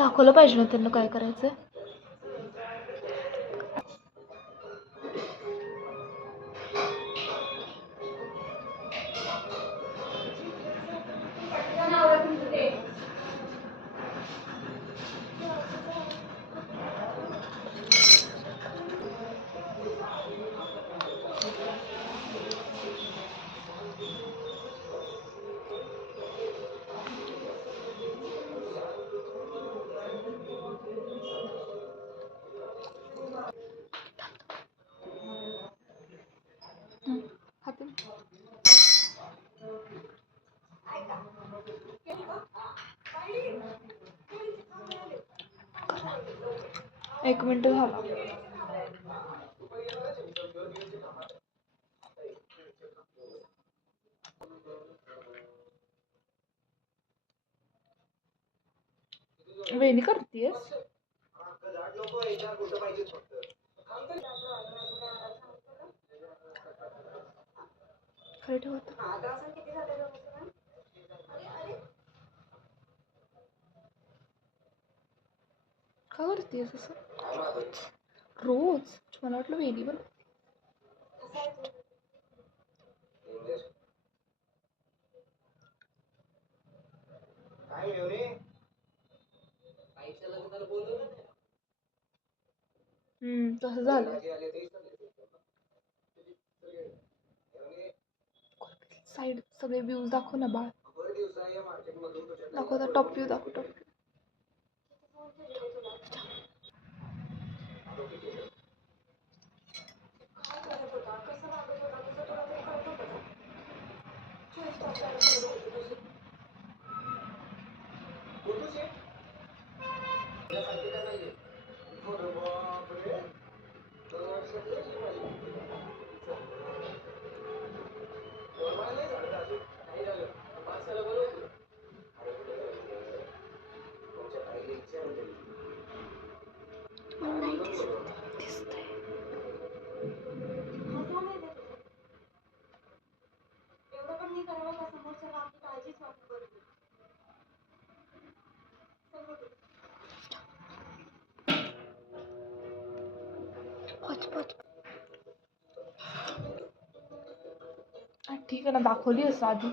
दाखवलं पाहिजे ना त्यांना काय करायचं. एक मिनिट झाला. वेणी करतेस खरं ठेवत का करतेस असं रोज? मला वाटलं वेणी पण तसं झालं. साईड सगळे व्ह्यूज दाखव ना बाळ. दाखव टॉप व्ह्यू दाखव. टॉप ठीक आहे ना, दाखवली असं आधी.